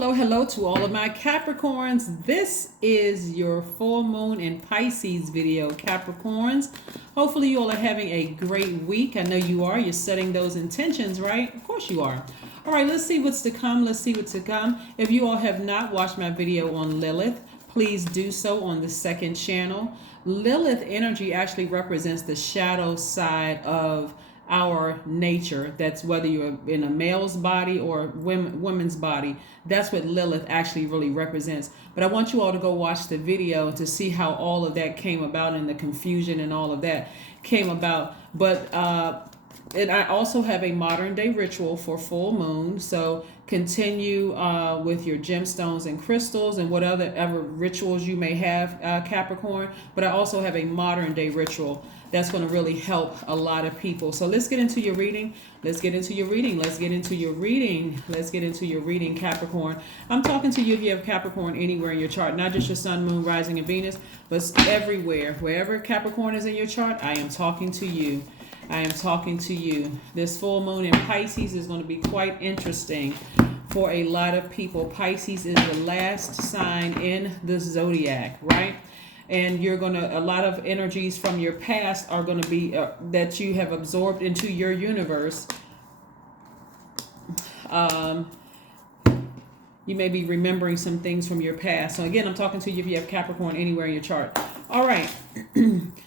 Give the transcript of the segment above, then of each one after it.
hello to all of my Capricorns. This is your full moon in Pisces video, Capricorns. Hopefully you all are having a great week. I know you are. You're setting those intentions, right? Of course you are. All right, let's see what's to come. If you all have not watched my video on Lilith, please do so on the second channel. Lilith energy actually represents the shadow side of our nature. That's whether you're in a male's body or women's body. That's what Lilith actually really represents. But I want you all to go watch the video to see how all of that came about and the confusion and all of that came about. But and I also have a modern day ritual for full moon. So continue with your gemstones and crystals and whatever rituals you may have, Capricorn. But I also have a modern day ritual that's going to really help a lot of people. So let's get into your reading. Capricorn. I'm talking to you if you have Capricorn anywhere in your chart, not just your sun, moon, rising, and Venus, but everywhere. Wherever Capricorn is in your chart, I am talking to you. This full moon in Pisces is going to be quite interesting for a lot of people. Pisces is the last sign in the Zodiac, right? And a lot of energies from your past are going to be that you have absorbed into your universe. You may be remembering some things from your past. So again, I'm talking to you if you have Capricorn anywhere in your chart. All right.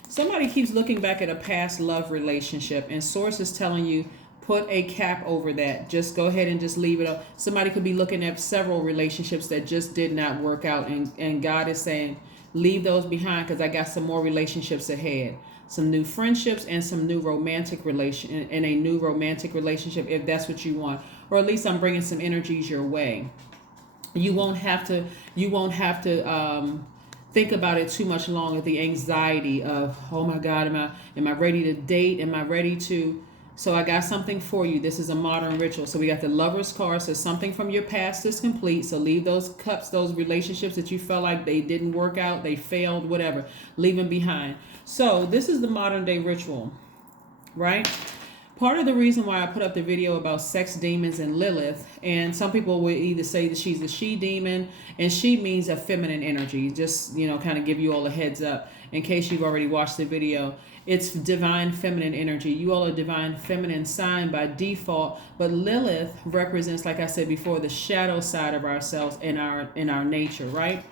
Somebody keeps looking back at a past love relationship, and source is telling you, put a cap over that. Just go ahead and just leave it up. Somebody could be looking at several relationships that just did not work out, and God is saying, leave those behind because I got some more relationships ahead. Some new friendships and some new romantic relationship if that's what you want. Or at least I'm bringing some energies your way. You won't have to think about it too much longer. The anxiety of, oh my God, am I ready to date? Am I ready to? So I got something for you. This is a modern ritual. So we got the Lover's card. So something from your past is complete. So leave those cups, those relationships that you felt like they didn't work out, they failed, whatever. Leave them behind. So this is the modern day ritual, right? Part of the reason why I put up the video about sex demons and Lilith, and some people will either say that she's a she demon, and she means a feminine energy. Just, kind of give you all a heads up in case you've already watched the video. It's divine feminine energy. You all are divine feminine sign by default, but Lilith represents, like I said before, the shadow side of ourselves in our nature, right?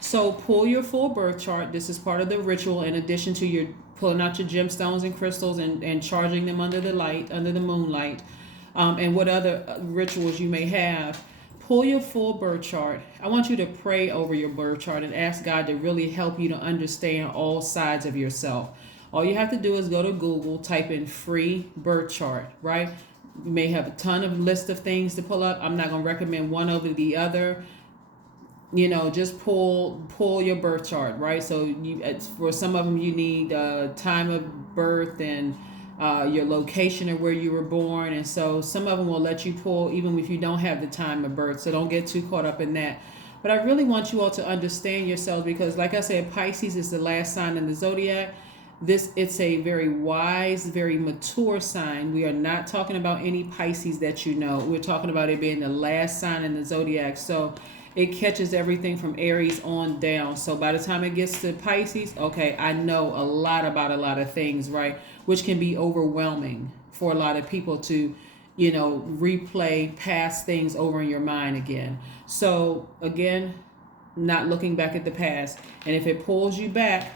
So pull your full birth chart. This is part of the ritual in addition to your pulling out your gemstones and crystals and charging them under the moonlight, and what other rituals you may have. Pull your full birth chart. I want you to pray over your birth chart and ask God to really help you to understand all sides of yourself. All you have to do is go to Google, type in free birth chart, right? You may have a ton of list of things to pull up. I'm not going to recommend one over the other. Just pull your birth chart, right? So for some of them, you need time of birth and your location of where you were born. And so some of them will let you pull even if you don't have the time of birth. So don't get too caught up in that. But I really want you all to understand yourselves because, like I said, Pisces is the last sign in the Zodiac. It's a very wise, very mature sign. We are not talking about any Pisces that you know. We're talking about it being the last sign in the Zodiac. So it catches everything from Aries on down. So by the time it gets to Pisces, okay, I know a lot about a lot of things, right? Which can be overwhelming for a lot of people to, replay past things over in your mind again. So again, not looking back at the past. And if it pulls you back,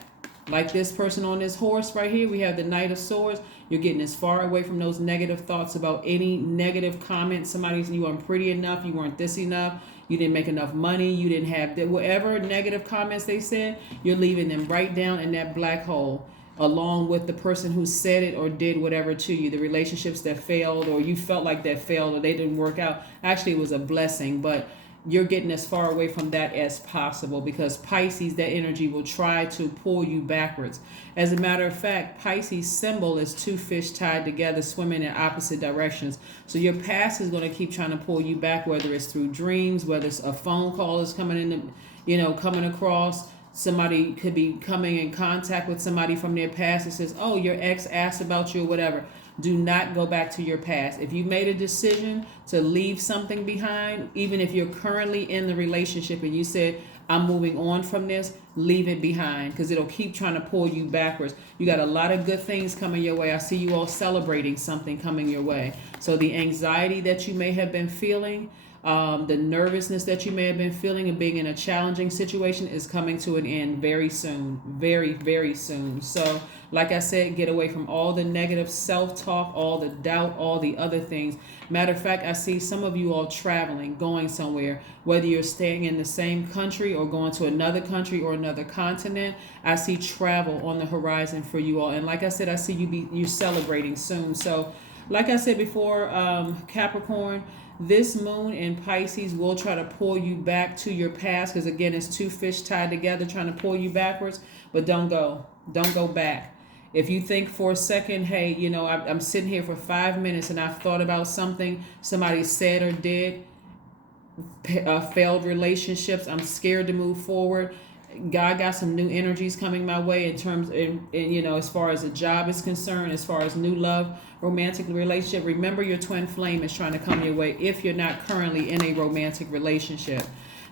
like this person on this horse right here, we have the Knight of Swords. You're getting as far away from those negative thoughts about any negative comments. Somebody said you weren't pretty enough, you weren't this enough, you didn't make enough money, you didn't have that. Whatever negative comments they said, you're leaving them right down in that black hole, along with the person who said it or did whatever to you. The relationships that failed, or you felt like that failed, or they didn't work out. Actually, it was a blessing, but you're getting as far away from that as possible because Pisces, that energy will try to pull you backwards. As a matter of fact, Pisces symbol is two fish tied together swimming in opposite directions. So your past is going to keep trying to pull you back, whether it's through dreams, whether it's a phone call is coming in, coming across. Somebody could be coming in contact with somebody from their past that says, oh, your ex asked about you or whatever. Do not go back to your past. If you made a decision to leave something behind, even if you're currently in the relationship and you said, I'm moving on from this, leave it behind, because it'll keep trying to pull you backwards. You got a lot of good things coming your way. I see you all celebrating something coming your way. So the anxiety that you may have been feeling, the nervousness that you may have been feeling and being in a challenging situation is coming to an end very soon. Very, very soon. So, like I said, get away from all the negative self-talk, all the doubt, all the other things. Matter of fact, I see some of you all traveling, going somewhere, whether you're staying in the same country or going to another country or another continent. I see travel on the horizon for you all. And like I said, I see you celebrating soon. So, like I said before, Capricorn, this moon in Pisces will try to pull you back to your past, because again, it's two fish tied together trying to pull you backwards. But don't go back. If you think for a second, hey, I'm sitting here for 5 minutes and I've thought about something somebody said or did, failed relationships, I'm scared to move forward. God got some new energies coming my way in terms, as far as a job is concerned, as far as new love, romantic relationship. Remember, your twin flame is trying to come your way if you're not currently in a romantic relationship.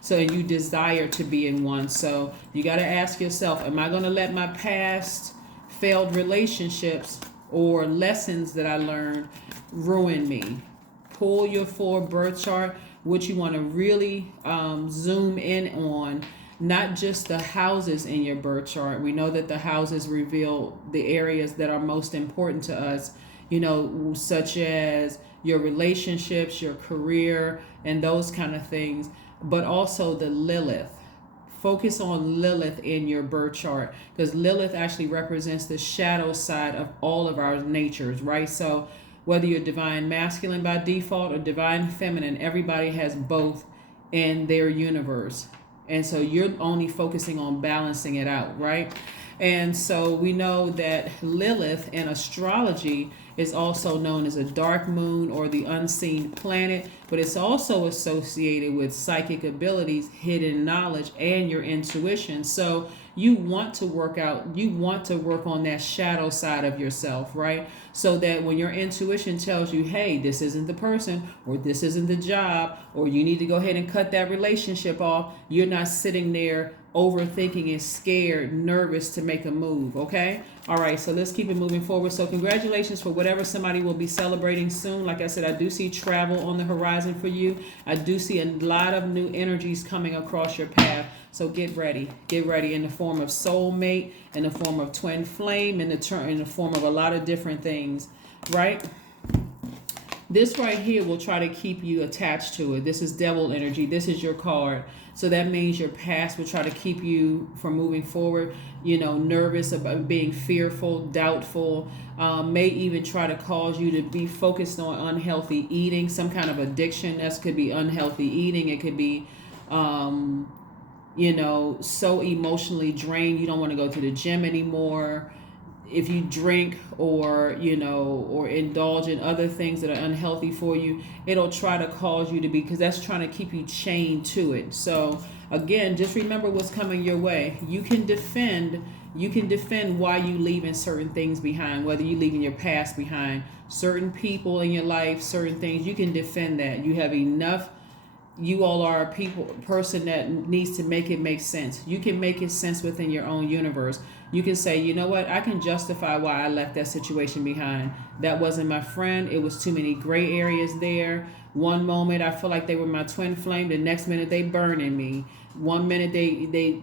So you desire to be in one. So you got to ask yourself, am I going to let my past failed relationships or lessons that I learned ruin me? Pull your full birth chart, which you want to really zoom in on. Not just the houses in your birth chart. We know that the houses reveal the areas that are most important to us, such as your relationships, your career, and those kind of things. But also the Lilith. Focus on Lilith in your birth chart, because Lilith actually represents the shadow side of all of our natures, right? So whether you're divine masculine by default or divine feminine, everybody has both in their universe. And so you're only focusing on balancing it out, right? And so we know that Lilith in astrology is also known as a dark moon or the unseen planet, but it's also associated with psychic abilities, hidden knowledge, and your intuition. So you want to work on that shadow side of yourself, right? So that when your intuition tells you, hey, this isn't the person, or this isn't the job, or you need to go ahead and cut that relationship off, you're not sitting there overthinking and scared, nervous to make a move, okay? All right, so let's keep it moving forward. So congratulations for whatever somebody will be celebrating soon. Like I said, I do see travel on the horizon for you. I do see a lot of new energies coming across your path. So get ready in the form of soulmate, in the form of twin flame, in the form of a lot of different things, right? This right here will try to keep you attached to it. This is devil energy. This is your card. So that means your past will try to keep you from moving forward, nervous about being fearful, doubtful, may even try to cause you to be focused on unhealthy eating, some kind of addiction. That could be unhealthy eating. It could be, so emotionally drained, you don't want to go to the gym anymore. If you drink or indulge in other things that are unhealthy for you, it'll try to cause you to be, because that's trying to keep you chained to it. So again, just remember what's coming your way. You can defend why you leaving certain things behind, whether you leaving your past behind, certain people in your life, certain things. You can defend that. You have enough. You all are a person that needs to make it make sense. You can make it sense within your own universe. You can say, you know what, I can justify why I left that situation behind. That wasn't my friend. It was too many gray areas there. One moment I feel like they were my twin flame. The next minute they burning me. One minute they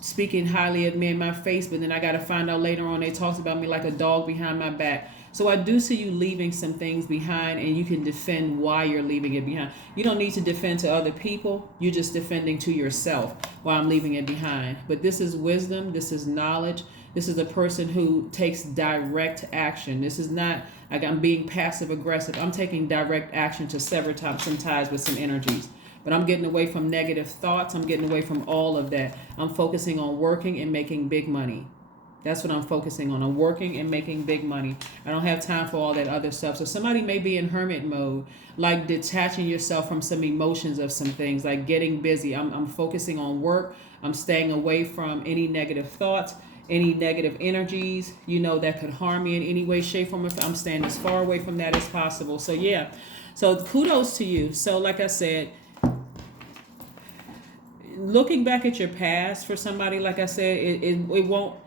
speaking highly of me in my face, but then I got to find out later on they talked about me like a dog behind my back. So I do see you leaving some things behind, and you can defend why you're leaving it behind. You don't need to defend to other people. You're just defending to yourself why I'm leaving it behind. But this is wisdom. This is knowledge. This is a person who takes direct action. This is not like I'm being passive aggressive. I'm taking direct action to sever some ties with some energies. But I'm getting away from negative thoughts. I'm getting away from all of that. I'm focusing on working and making big money. That's what I'm focusing on. I'm working and making big money. I don't have time for all that other stuff. So somebody may be in hermit mode, like detaching yourself from some emotions of some things, like getting busy. I'm focusing on work. I'm staying away from any negative thoughts. any negative energies, you know, that could harm me in any way, shape, form. I'm staying as far away from that as possible. So yeah, so kudos to you. So like I said, looking back at your past for somebody, like I said, it won't,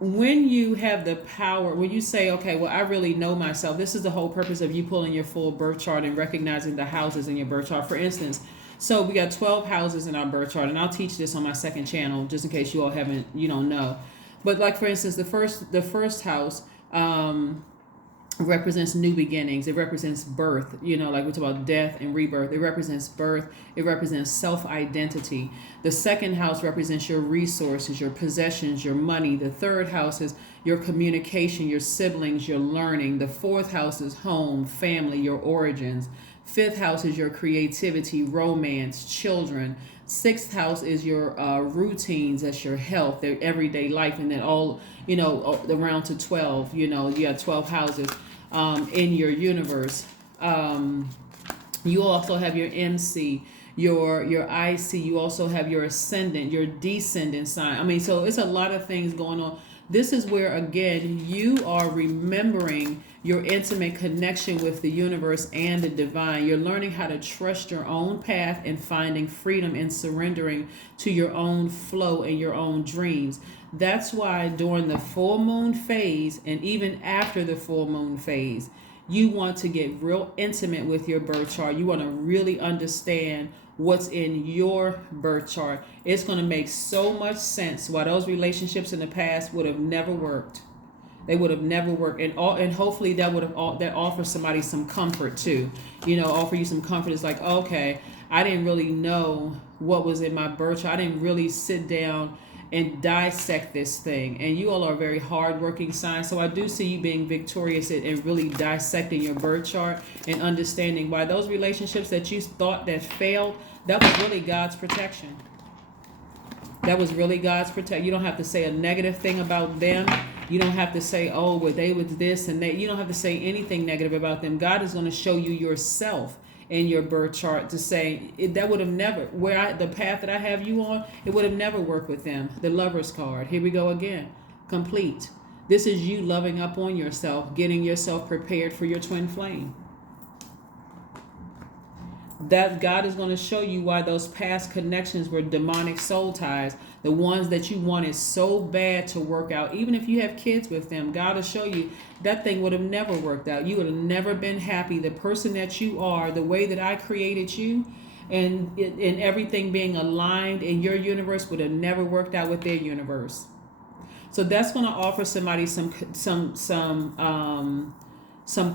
when you have the power, when you say, okay, well, I really know myself, this is the whole purpose of you pulling your full birth chart and recognizing the houses in your birth chart. For instance, so we got 12 houses in our birth chart, and I'll teach this on my second channel just in case you all haven't, you don't know. But like, for instance, the first house, represents new beginnings. It represents birth, you know, like we talk about death and rebirth. It represents birth. It represents self-identity. The second house represents your resources, your possessions, your money. The third house is your communication, your siblings, your learning. The fourth house is home, family, your origins. Fifth house is your creativity, romance, children. Sixth house is your routines, that's your health, their everyday life, and then all, you know, around to 12, you know, you have 12 houses in your universe. You also have your MC, your IC, you also have your ascendant, your descendant sign. I mean, so it's a lot of things going on. This is where, again, you are remembering your intimate connection with the universe and the divine. You're learning how to trust your own path and finding freedom and surrendering to your own flow and your own dreams. That's why during the full moon phase and even after the full moon phase, you want to get real intimate with your birth chart. You want to really understand what's in your birth chart. It's going to make so much sense why those relationships in the past would have never worked. They would have never worked, and hopefully that would have that offers somebody some comfort too. You know, offer you some comfort. It's like, okay, I didn't really know what was in my birth chart. I didn't really sit down and dissect this thing. And you all are very hardworking signs, so I do see you being victorious and really dissecting your birth chart and understanding why those relationships that you thought that failed, that was really God's protection. That was really God's protection. You don't have to say a negative thing about them. You don't have to say, oh, well, they was this and that. You don't have to say anything negative about them. God is going to show you yourself in your birth chart to say that would have never, the path that I have you on, it would have never worked with them. The Lover's card. Here we go again. Complete. This is you loving up on yourself, getting yourself prepared for your twin flame. That God is going to show you why those past connections were demonic soul ties. The ones that you wanted so bad to work out. Even if you have kids with them, God will show you that thing would have never worked out. You would have never been happy. The person that you are, the way that I created you, and everything being aligned in your universe would have never worked out with their universe. So that's going to offer somebody some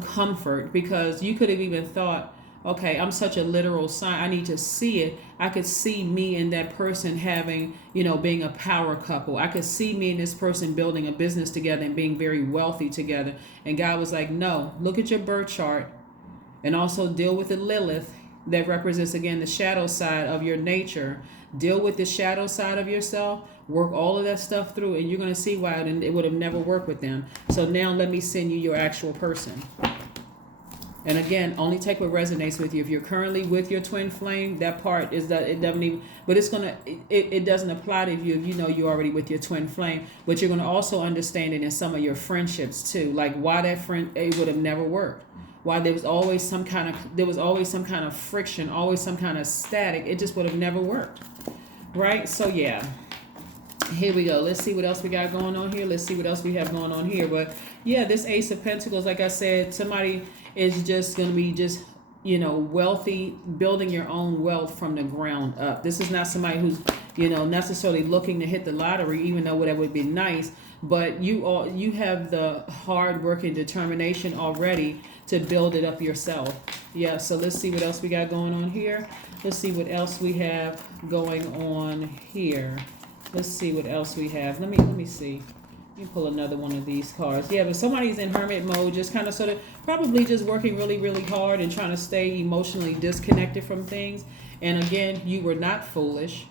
comfort, because you could have even thought, okay, I'm such a literal sign. I need to see it. I could see me and that person having, you know, being a power couple. I could see me and this person building a business together and being very wealthy together. And God was like, no, look at your birth chart and also deal with the Lilith that represents, again, the shadow side of your nature. Deal with the shadow side of yourself. Work all of that stuff through, and you're going to see why it would have never worked with them. So now let me send you your actual person. And again, only take what resonates with you. If you're currently with your twin flame, that part is that it doesn't even, but it doesn't apply to you if you know you're already with your twin flame. But you're going to also understand it in some of your friendships too, like why that friend, it would have never worked. Why there was always some kind of friction, always some kind of static. It just would have never worked, right? So yeah. Here we go. Let's see what else we got going on here. Let's see what else we have going on here. But yeah, this Ace of Pentacles, like I said, somebody is just going to be just, you know, wealthy, building your own wealth from the ground up. This is not somebody who's, you know, necessarily looking to hit the lottery, even though that would be nice. But you have the hard work and determination already to build it up yourself. Yeah, so let's see what else we got going on here. Let's see what else we have going on here. Let's see what else we have. Let me see. Let me pull another one of these cards. Yeah, but somebody's in hermit mode, just kind of sort of probably just working really, really hard and trying to stay emotionally disconnected from things. And again, you were not foolish.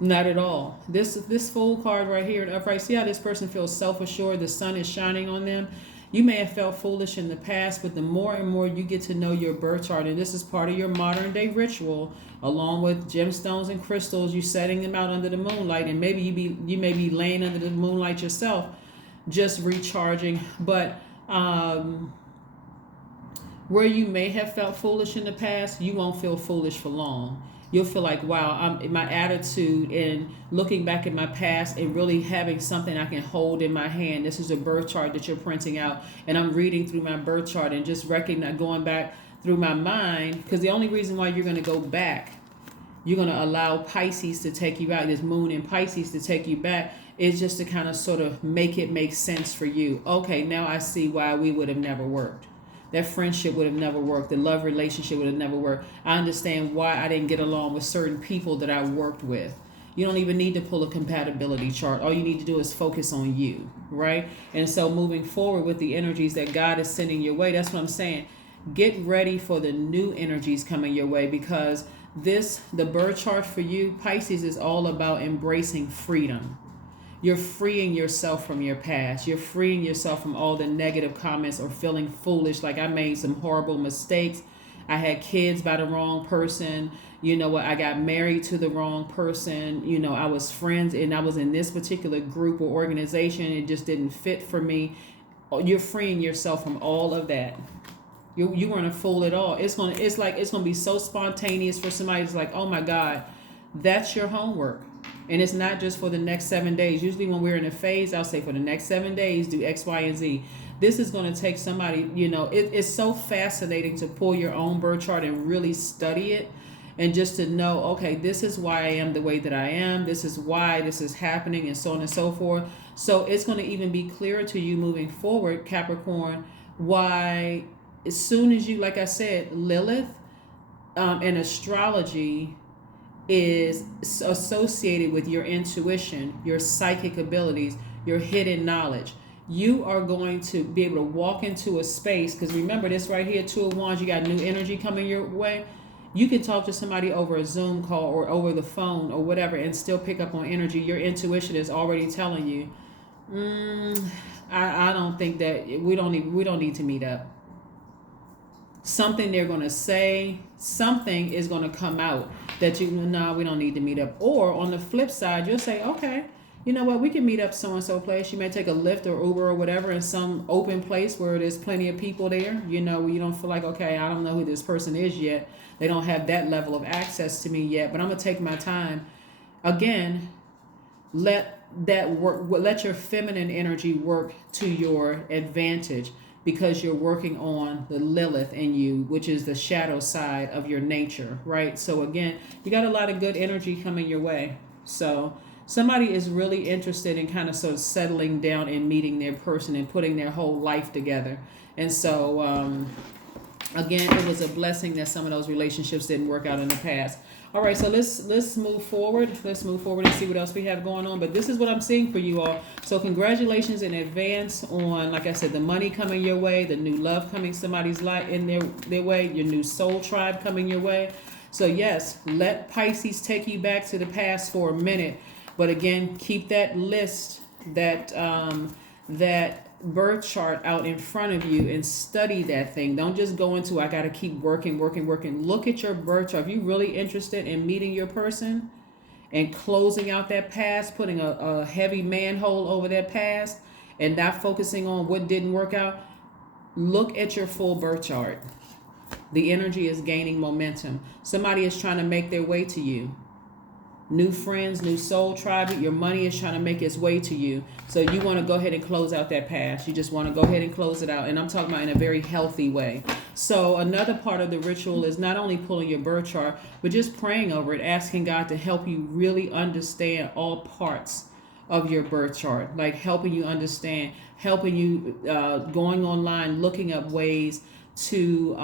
Not at all. This Fool card right here in upright. See how this person feels self-assured. The sun is shining on them. You may have felt foolish in the past, but the more and more you get to know your birth chart, and this is part of your modern day ritual, along with gemstones and crystals, you setting them out under the moonlight, and maybe you may be laying under the moonlight yourself, just recharging. But where you may have felt foolish in the past, you won't feel foolish for long. You'll feel like, wow, my attitude in looking back at my past and really having something I can hold in my hand. This is a birth chart that you're printing out, and I'm reading through my birth chart and just going back through my mind, because the only reason why you're going to go back, you're going to allow Pisces to take you out, this moon in Pisces to take you back, is just to kind of sort of make it make sense for you. Okay, now I see why we would have never worked. That friendship would have never worked. The love relationship would have never worked. I understand why I didn't get along with certain people that I worked with. You don't even need to pull a compatibility chart. All you need to do is focus on you, right? And so moving forward with the energies that God is sending your way, that's what I'm saying. Get ready for the new energies coming your way, because the birth chart for you, Pisces, is all about embracing freedom. You're freeing yourself from your past. You're freeing yourself from all the negative comments or feeling foolish. Like, I made some horrible mistakes. I had kids by the wrong person. You know what? I got married to the wrong person. You know, I was friends and I was in this particular group or organization. It just didn't fit for me. You're freeing yourself from all of that. You weren't a fool at all. It's gonna be so spontaneous for somebody. It's like, oh my God, that's your homework. And it's not just for the next 7 days. Usually when we're in a phase, I'll say for the next 7 days, do X, Y, and Z. This is going to take somebody, it's so fascinating to pull your own birth chart and really study it. And just to know, okay, this is why I am the way that I am. This is why this is happening, and so on and so forth. So it's going to even be clearer to you moving forward, Capricorn, why as soon as you, like I said, Lilith and astrology is associated with your intuition, your psychic abilities, your hidden knowledge. You are going to be able to walk into a space, because remember this right here, Two of Wands, you got new energy coming your way. You can talk to somebody over a Zoom call or over the phone or whatever and still pick up on energy. Your intuition is already telling you, I don't think that we don't need to meet up. Something they're going to say, something is going to come out that we don't need to meet up. Or on the flip side, you'll say, okay, you know what, we can meet up so-and-so place. You may take a Lyft or Uber or whatever in some open place where there's plenty of people there, you don't feel like, okay, I don't know who this person is yet. They don't have that level of access to me yet, but I'm going to take my time. Again, let that work. Let your feminine energy work to your advantage, because you're working on the Lilith in you, which is the shadow side of your nature, right? So again, you got a lot of good energy coming your way. So somebody is really interested in kind of sort of settling down and meeting their person and putting their whole life together. And so, again, it was a blessing that some of those relationships didn't work out in the past. All right, so let's move forward. Let's move forward and see what else we have going on. But this is what I'm seeing for you all. So congratulations in advance on, like I said, the money coming your way, the new love coming somebody's life in their way, your new soul tribe coming your way. So yes, let Pisces take you back to the past for a minute. But again, keep that list, that birth chart out in front of you and study that thing. Don't just go into, I got to keep working. Look at your birth chart. If you're really interested in meeting your person and closing out that past, putting a heavy manhole over that past and not focusing on what didn't work out, look at your full birth chart. The energy is gaining momentum. Somebody is trying to make their way to you. New friends, new soul tribe, your money is trying to make its way to you. So you want to go ahead and close out that past. You just want to go ahead and close it out. And I'm talking about in a very healthy way. So another part of the ritual is not only pulling your birth chart, but just praying over it, asking God to help you really understand all parts of your birth chart. Like helping you understand, helping you going online, looking up ways to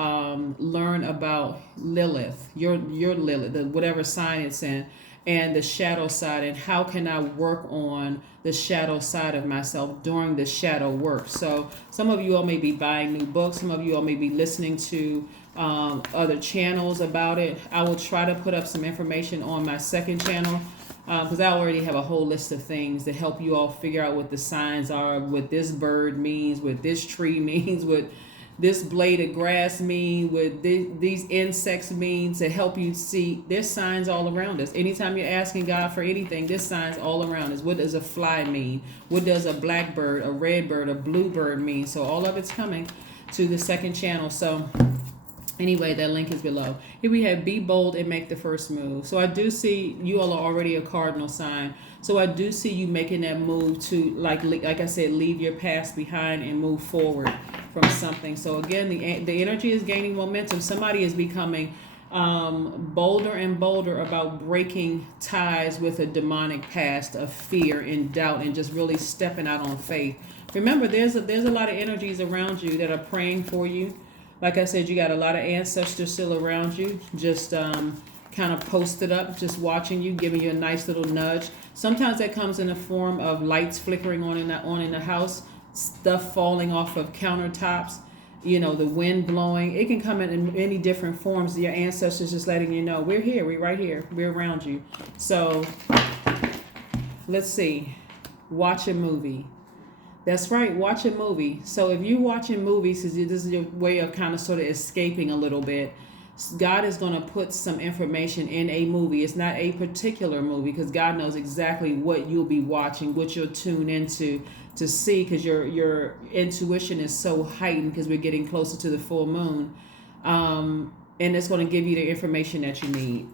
learn about Lilith, your Lilith, whatever sign it's in, and the shadow side, and how can I work on the shadow side of myself during the shadow work. So some of you all may be buying new books. Some of you all may be listening to other channels about it. I will try to put up some information on my second channel because I already have a whole list of things to help you all figure out what the signs are, what this bird means, what this tree means, what this blade of grass mean, what these insects mean, to help you see there's signs all around us. Anytime you're asking God for anything, there's signs all around us. What does a fly mean? What does a black bird, a red bird, a blue bird mean? So all of it's coming to the second channel. So anyway, that link is below. Here we have be bold and make the first move. So I do see you all are already a cardinal sign. So I do see you making that move to, like I said, leave your past behind and move forward from something. So again, the energy is gaining momentum. Somebody is becoming bolder and bolder about breaking ties with a demonic past of fear and doubt, and just really stepping out on faith. Remember, there's a lot of energies around you that are praying for you. Like I said, you got a lot of ancestors still around you, just kind of posted up, just watching you, giving you a nice little nudge. Sometimes that comes in the form of lights flickering on in the house, stuff falling off of countertops, the wind blowing. It can come in many different forms. Your ancestors just letting you know, we're here, we're right here, we're around you. So let's see. Watch a movie. That's right, watch a movie. So if you're watching movies, this is your way of kind of sort of escaping a little bit. God is going to put some information in a movie. It's not a particular movie, because God knows exactly what you'll be watching, what you'll tune into to see, because your intuition is so heightened because we're getting closer to the full moon. And it's going to give you the information that you need,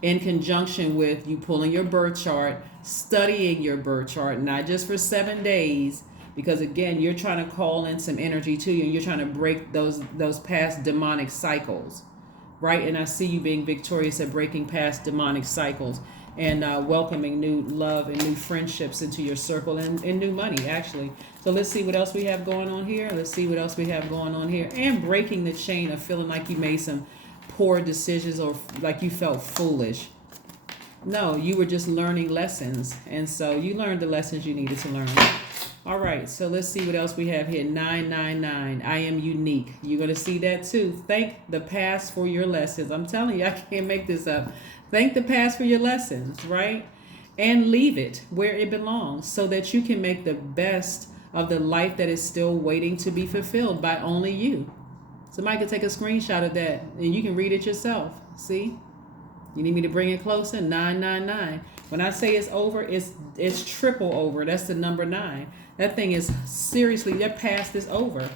in conjunction with you pulling your birth chart, studying your birth chart, not just for 7 days, because again, you're trying to call in some energy to you, and you're trying to break those past demonic cycles, right? And I see you being victorious at breaking past demonic cycles and welcoming new love and new friendships into your circle, and new money, actually. So let's see what else we have going on here. And breaking the chain of feeling like you made some poor decisions, or like you felt foolish. No, you were just learning lessons, and so you learned the lessons you needed to learn. All right, so let's see what else we have here. 999, I am unique. You're going to see that too. Thank the past for your lessons. I'm telling you, I can't make this up. Thank the past for your lessons, right? And leave it where it belongs, so that you can make the best of the life that is still waiting to be fulfilled by only you. Somebody can take a screenshot of that, and you can read it yourself. See? You need me to bring it closer? 999. When I say it's over, it's triple over. That's the number 9. That thing is seriously, your past is over.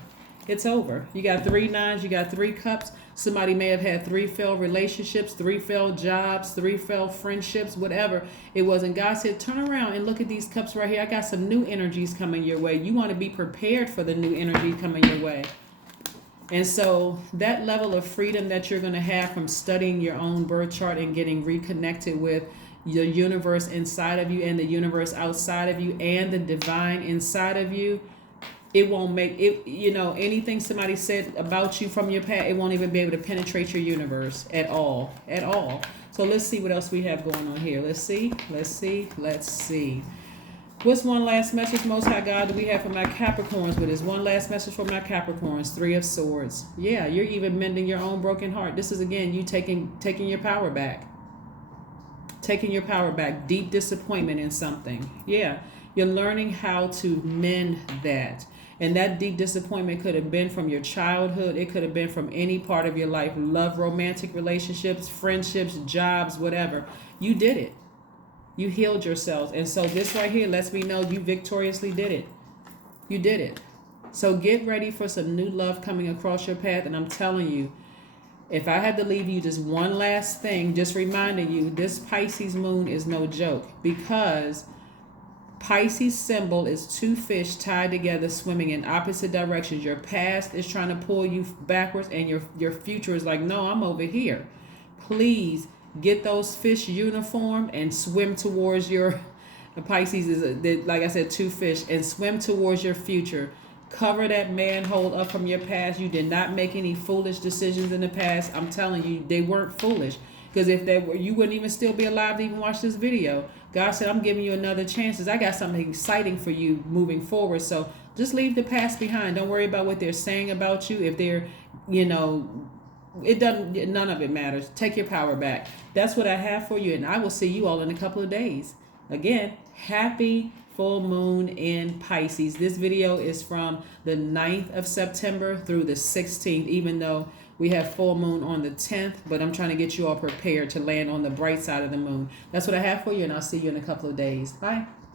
It's over. You got 3 nines, you got 3 cups. Somebody may have had 3 failed relationships, 3 failed jobs, 3 failed friendships, whatever it was. And God said, turn around and look at these cups right here. I got some new energies coming your way. You want to be prepared for the new energy coming your way. And so that level of freedom that you're going to have from studying your own birth chart and getting reconnected with the universe inside of you and the universe outside of you and the divine inside of you, it won't make it, anything somebody said about you from your past, it won't even be able to penetrate your universe at all. So let's see what else we have going on here. Let's see. What's one last message, Most High God, do we have for my Capricorns? But there's one last message for my Capricorns. 3 of Swords. Yeah, you're even mending your own broken heart. This is, again, you taking your power back. Taking your power back. Deep disappointment in something. Yeah, you're learning how to mend that. And that deep disappointment could have been from your childhood. It could have been from any part of your life. Love, romantic relationships, friendships, jobs, whatever. You did it. You healed yourselves. And so this right here lets me know you victoriously did it. You did it. So get ready for some new love coming across your path. And I'm telling you, if I had to leave you just one last thing, just reminding you, this Pisces moon is no joke, because Pisces symbol is 2 fish tied together swimming in opposite directions. Your past is trying to pull you backwards, and your future is like, no, I'm over here. Please get those fish uniformed and swim towards your Pisces is, like I said, 2 fish, and swim towards your future. Cover that manhole up from your past. You did not make any foolish decisions in the past. I'm telling you, they weren't foolish. Because if they were, you wouldn't even still be alive to even watch this video. God said, I'm giving you another chance. I got something exciting for you moving forward. So just leave the past behind. Don't worry about what they're saying about you. If they're, It doesn't, none of it matters. Take your power back. That's what I have for you, and I will see you all in a couple of days. Again, happy full moon in Pisces. This video is from the 9th of September through the 16th, even though we have full moon on the 10th, but I'm trying to get you all prepared to land on the bright side of the moon. That's what I have for you, and I'll see you in a couple of days. Bye.